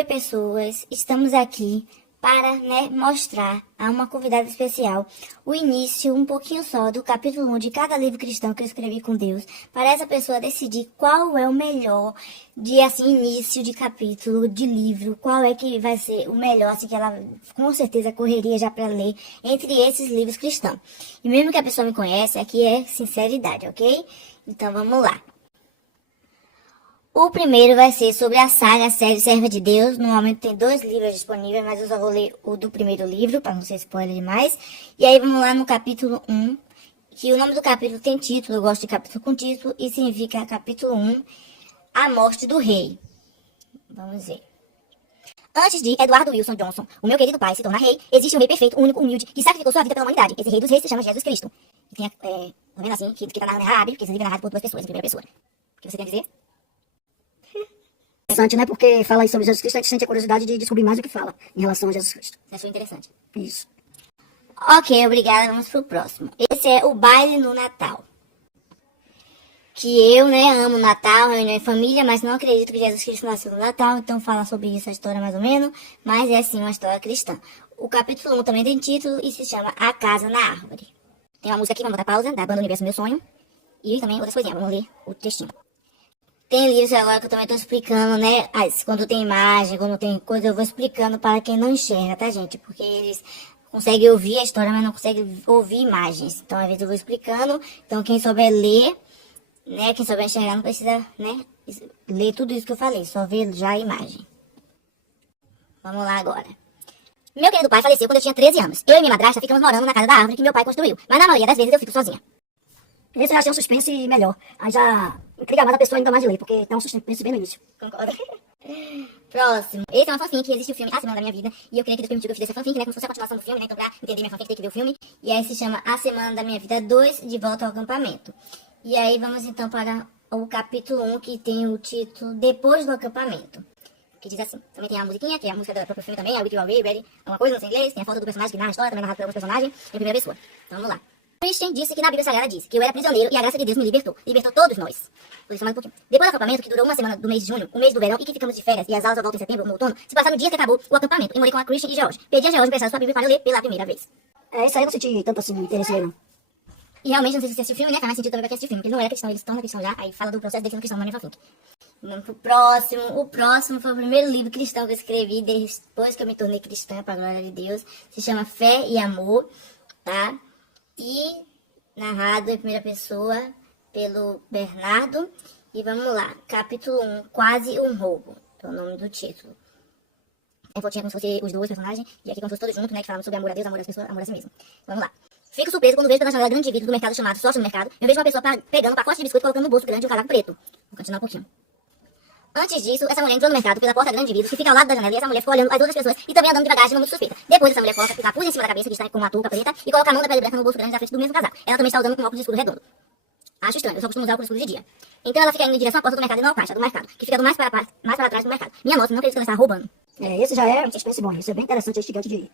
Oi, pessoas! Estamos aqui para, mostrar a uma convidada especial o início, um pouquinho só, do capítulo 1 de cada livro cristão que eu escrevi com Deus, para essa pessoa decidir qual é o melhor de, início de capítulo, de livro, qual é que vai ser o melhor, que ela com certeza correria já para ler entre esses livros cristãos. E mesmo que a pessoa me conhece, aqui é sinceridade, ok? Então vamos lá. O primeiro vai ser sobre a série Serva de Deus. No momento tem 2 livros disponíveis, mas eu só vou ler o do primeiro livro, para não ser spoiler demais. E aí vamos lá no capítulo 1, que o nome do capítulo tem título, eu gosto de capítulo com título, e significa capítulo 1, a morte do rei. Vamos ver. Antes de Eduardo Wilson Johnson, o meu querido pai, se tornar rei, existe um rei perfeito, único, humilde, que sacrificou sua vida pela humanidade. Esse rei dos reis se chama Jesus Cristo. E tem, tá vendo assim, que tá narrando errado, porque esse livro é narrado por 2 pessoas, em primeira pessoa. O que você tem a dizer? Interessante, né? Porque fala aí sobre Jesus Cristo, a gente sente a curiosidade de descobrir mais o que fala em relação a Jesus Cristo. Achou interessante. Isso. Ok, obrigada. Vamos pro próximo. Esse é o baile no Natal. Que eu, amo Natal, reunião em família, mas não acredito que Jesus Cristo nasceu no Natal, então fala sobre isso a história mais ou menos, mas é sim uma história cristã. O capítulo 1 também tem título e se chama A Casa na Árvore. Tem uma música aqui, vamos botar pausa, da banda Universo Meu Sonho. E também outras coisinhas, vamos ler o textinho. Tem livros agora que eu também tô explicando, quando tem imagem, quando tem coisa, eu vou explicando para quem não enxerga, tá, gente? Porque eles conseguem ouvir a história, mas não conseguem ouvir imagens. Então, às vezes eu vou explicando. Então, quem souber ler, quem souber enxergar, não precisa, ler tudo isso que eu falei. Só ver já a imagem. Vamos lá agora. Meu querido pai faleceu quando eu tinha 13 anos. Eu e minha madrasta ficamos morando na casa da árvore que meu pai construiu. Mas na maioria das vezes eu fico sozinha. Esse eu achei um suspense melhor. Aí já intriga mais a pessoa ainda mais de ler, porque tem um suspense bem no início. Concorda? Próximo. Esse é uma fanfic que existe o filme A Semana da Minha Vida. E eu queria que Deus permitiu que eu fizesse a fanfic, como se fosse a continuação do filme, Então pra entender minha fanfic tem que ver o filme. E aí se chama A Semana da Minha Vida 2, De Volta ao Acampamento. E aí vamos então para o capítulo 1, que tem o título Depois do Acampamento. Que diz assim. Também tem a musiquinha, que é a música do próprio filme também, a With You Are Ready, alguma coisa, não sei inglês. Tem a foto do personagem que narra a história, também narrado por alguns personagens, em primeira pessoa. Então vamos lá. Christian disse que na Bíblia Sagrada diz que eu era prisioneiro e a graça de Deus me libertou. Libertou todos nós. Vou mais um pouquinho. Depois do acampamento, que durou uma semana do mês de junho, o mês do verão, e que ficamos de férias, e as aulas voltam em setembro, no outono, se passaram no dia que acabou o acampamento. E morei com a Christian e George. Pedi a George emprestar sua Bíblia para eu ler pela primeira vez. Isso aí eu não senti tanto assim interesse nele, não. E realmente, não sei se você assistiu o filme, Faz mais sentido também pra quem assistiu o filme, porque ele não era cristão, eles estão na cristão já, aí fala do processo deles sendo cristão na minha fanfic. Vamos pro próximo. O próximo foi o primeiro livro cristão que eu escrevi depois que eu me tornei cristã, pra glória de Deus. Se chama Fé e Amor, tá? E narrado em primeira pessoa pelo Bernardo. E vamos lá, capítulo 1, Quase um Roubo, é o nome do título. É fotinha como se fosse os 2 personagens, e aqui como se fosse todos juntos, que falamos sobre amor a Deus, amor às pessoas, amor a si mesmo. Vamos lá. Fico surpreso quando vejo pela janela grande de vidro do mercado chamado Sócio no Mercado, eu vejo uma pessoa pegando um pacote de biscoito e colocando no bolso grande um casaco preto. Vou continuar um pouquinho. Antes disso, essa mulher entrou no mercado pela porta grande de vidro, que fica ao lado da janela, e essa mulher ficou olhando as outras pessoas e também andando devagar, de uma muito suspeita. Depois, essa mulher coloca o capuz em cima da cabeça, que está com uma touca preta, e coloca a mão da pele branca no bolso grande da frente do mesmo casaco. Ela também está usando um óculos escuro redondo. Acho estranho, eu só costumo usar óculos escuros de dia. Então ela fica indo em direção à porta do mercado e não à caixa do mercado, que fica mais para trás do mercado. Minha nossa, não acredito que ela está roubando. Esse já é um suspense bom. Isso é bem interessante, é instigante de ler.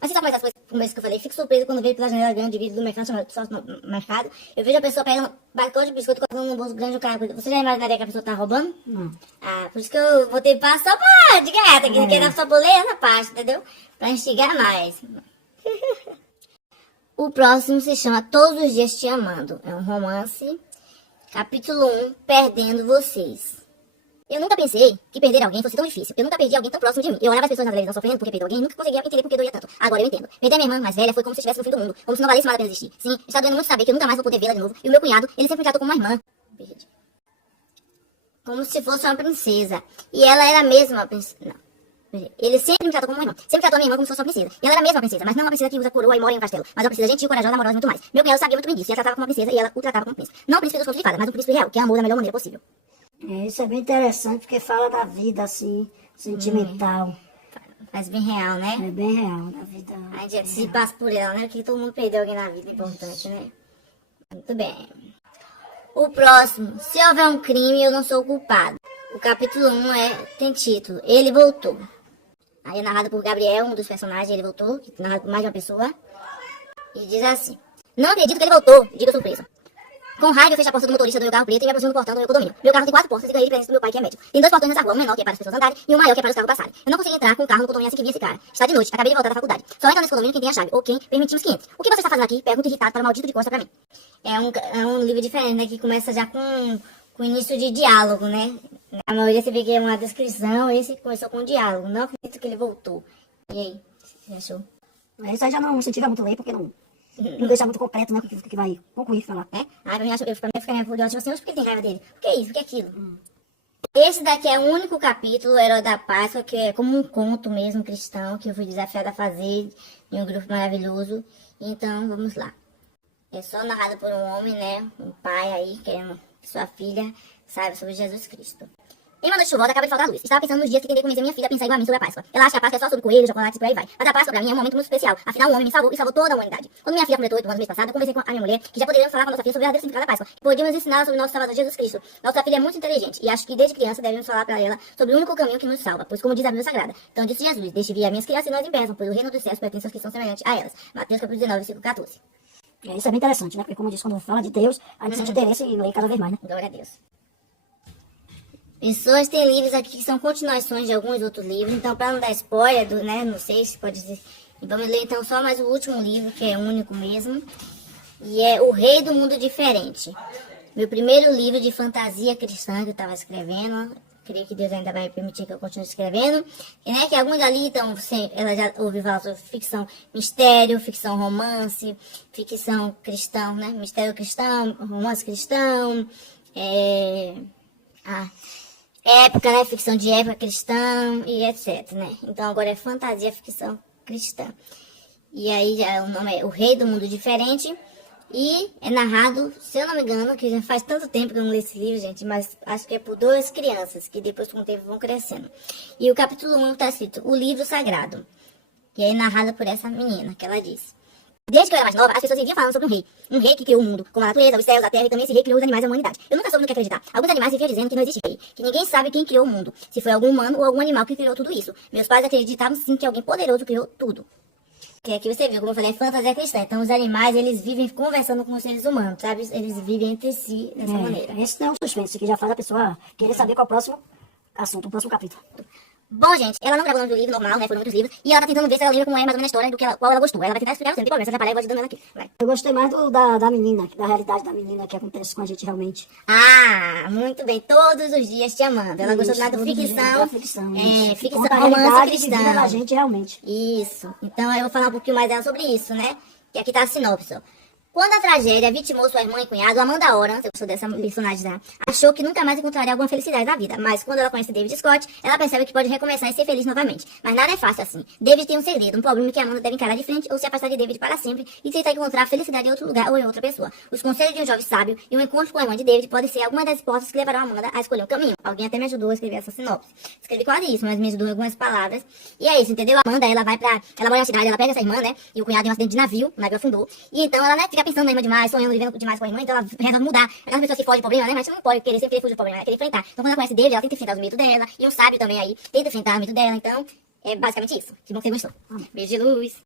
Mas você sabe essas coisas que eu falei? Fico surpreso quando vejo pela janela grande de vidro do mercado, Sócio no Mercado. Eu vejo a pessoa pegando pacote de biscoito e colocando no bolso grande do cara. Você já imaginaria que a pessoa tá roubando? Não. Ah, por isso que eu vou ter passo só pra de gata, que era só por ler essa parte, entendeu? Pra instigar mais. O próximo se chama Todos os Dias Te Amando. É um romance. Capítulo 1, Perdendo Vocês. Eu nunca pensei que perder alguém fosse tão difícil. Eu nunca perdi alguém tão próximo de mim. Eu olhava as pessoas na televisão sofrendo porque perdeu alguém e nunca conseguia entender por que doía tanto. Agora eu entendo. Perder minha irmã mais velha foi como se estivesse no fim do mundo. Como se não valesse nada a pena existir. Sim, está doendo muito saber que eu nunca mais vou poder vê-la de novo. E o meu cunhado, ele sempre me tratou como uma irmã. Como se fosse uma princesa. E ela era mesmo uma princesa. Não. Ele sempre me tratou como uma irmã. Sempre tratou a minha irmã como se fosse uma princesa. E ela era mesmo uma princesa, mas não uma princesa que usa coroa e mora em um castelo. Mas uma princesa gentil, corajosa, amorosa e muito mais. Meu cunhado sabia muito bem disso. E a tratava como uma princesa e ela o tratava como um príncipe. Não o príncipe dos contos de fadas, mas um príncipe real, que amou da melhor maneira possível. Isso é bem interessante, porque fala da vida, assim, sentimental. Mas bem real, né? É bem real, da vida. A gente se passa por ela, né? Porque todo mundo perdeu alguém na vida, importante, né? Muito bem. O próximo. Se houver um crime, eu não sou o culpado. O capítulo 1 tem título Ele Voltou. Aí é narrado por Gabriel, um dos personagens, ele voltou, que é narrado por mais de uma pessoa. E diz assim: Não acredito que ele voltou, diga surpresa. Com raiva, eu fecho a porta do motorista do meu carro preto e me aproximo do portão do meu condomínio. Meu carro tem 4 portas e ganhei de presente do meu pai, que é médico. Tem 2 portões nessa rua, um menor que é para as pessoas andarem e um maior que é para os carros passarem. Eu não consegui entrar com o carro no condomínio assim que vi esse cara. Está de noite, acabei de voltar da faculdade. Só entra nesse condomínio quem tem a chave, ou quem permitimos que entre. O que você está fazendo aqui? Pergunta irritado para o maldito de costa pra mim. É um livro diferente, né? Que começa já com início de diálogo, né? A maioria você vê que é uma descrição, esse começou com um diálogo. Não acredito que ele voltou. E aí, você achou? Isso aí já não incentiva muito ler, porque não deixa muito concreto, né? O que vai concluir falar. É? Pra mim, eu ficaria furiosa, tipo assim, por que tem raiva dele? O que é isso? O que é aquilo? Esse daqui é o único capítulo, o Herói da Páscoa, que é como um conto mesmo cristão, que eu fui desafiada a fazer em um grupo maravilhoso. Então, vamos lá. É só narrado por um homem, né? Um pai aí, querendo que sua filha saiba sobre Jesus Cristo. Em uma noite chuvosa, acaba de faltar luz. Estava pensando nos dias que tentei convencer minha filha a pensar igual a mim sobre a Páscoa. Ela acha que a Páscoa é só sobre coelhos, chocolates e por aí vai. Mas a Páscoa pra mim é um momento muito especial. Afinal, um homem me salvou e salvou toda a humanidade. Quando minha filha completou 8 anos mês passado, eu conversei com a minha mulher que já poderíamos falar com a nossa filha sobre o verdadeiro significado da Páscoa. Podíamos ensinar sobre o nosso Salvador Jesus Cristo. Nossa filha é muito inteligente e acho que desde criança devemos falar para ela sobre o único caminho que nos salva, pois como diz a Bíblia Sagrada. Então disse Jesus: deixe vir as minhas crianças e não as impeçam, pois o reino dos céus pertence aos que são semelhantes a elas. Mateus capítulo 19, versículo 14. Isso é bem interessante, né? Porque como diz, quando fala de Deus, a gente sente interesse em ler cada vez mais, né? Glória a Deus. Pessoas têm livros aqui que são continuações de alguns outros livros, então para não dar spoiler, né, não sei se pode dizer, vamos ler então só mais o último livro, que é único mesmo, e é O Rei do Mundo Diferente. Meu primeiro livro de fantasia cristã que eu estava escrevendo, creio que Deus ainda vai permitir que eu continue escrevendo, e né, que alguns ali, então, ela já ouviu falar sobre ficção mistério, ficção romance, ficção cristão, né, mistério cristão, romance cristão, época, né? Ficção de época cristã e etc, né? Então agora é fantasia ficção cristã. E aí o nome é O Rei do Mundo Diferente e é narrado, se eu não me engano, que já faz tanto tempo que eu não li esse livro, gente, mas acho que é por 2 crianças que depois com o tempo vão crescendo. E o capítulo 1 está escrito O Livro Sagrado. E aí narrado por essa menina, que ela diz: desde que eu era mais nova, as pessoas viviam falando sobre um rei. Um rei que criou o mundo, como a natureza, os céus, a terra, e também esse rei criou os animais e a humanidade. Eu nunca soube no que acreditar. Alguns animais viviam dizendo que não existe rei, que ninguém sabe quem criou o mundo, se foi algum humano ou algum animal que criou tudo isso. Meus pais acreditavam sim que alguém poderoso criou tudo. Que aqui você viu, como eu falei, é fantasia cristã. Então os animais, eles vivem conversando com os seres humanos, sabe? Eles vivem entre si dessa maneira. Esse não é um suspense, que já faz a pessoa querer saber qual é o próximo assunto, o próximo capítulo. Bom, gente, ela não gravou o nome do livro normal, né? Foram muitos livros. E ela tá tentando ver se ela lembra como é mais ou menos a história do que qual ela gostou. Ela vai tentar explicar você, não tem problema. Se atrapalhar, eu vou ajudando ela aqui. Vai. Eu gostei mais da menina, da realidade da menina que acontece com a gente realmente. Ah, muito bem. Todos os dias te amando. Ela gostou mais do ficção. Ficção, ficção, conta a romance realidade cristã. vivida da gente realmente. Isso. Então eu vou falar um pouquinho mais dela sobre isso, né? Que aqui tá a sinopse, ó. Quando a tragédia vitimou sua irmã e cunhado, Amanda Oran, eu sou dessa personagem já, achou que nunca mais encontraria alguma felicidade na vida. Mas quando ela conhece David Scott, ela percebe que pode recomeçar e ser feliz novamente. Mas nada é fácil assim. David tem um segredo, um problema que Amanda deve encarar de frente ou se afastar de David para sempre e tentar encontrar a felicidade em outro lugar ou em outra pessoa. Os conselhos de um jovem sábio e um encontro com a irmã de David podem ser algumas das portas que levarão Amanda a escolher um caminho. Alguém até me ajudou a escrever essa sinopse. Escrevi quase isso, mas me ajudou em algumas palavras. E é isso, entendeu? Amanda, ela mora na cidade, ela pega essa irmã, né? E o cunhado tem um acidente de navio, o navio afundou. E então ela, né, fica pensando na irmã demais, sonhando, vivendo demais com a irmã, então ela resolve mudar. Aquelas pessoas que fogem do problema, né? Mas você não pode querer sempre fugir do problema, ela quer enfrentar. Então quando ela conhece David, ela tenta enfrentar os medos dela, e um sábio também aí tenta enfrentar o medo dela, então é basicamente isso. Que bom que você gostou. Beijo de luz.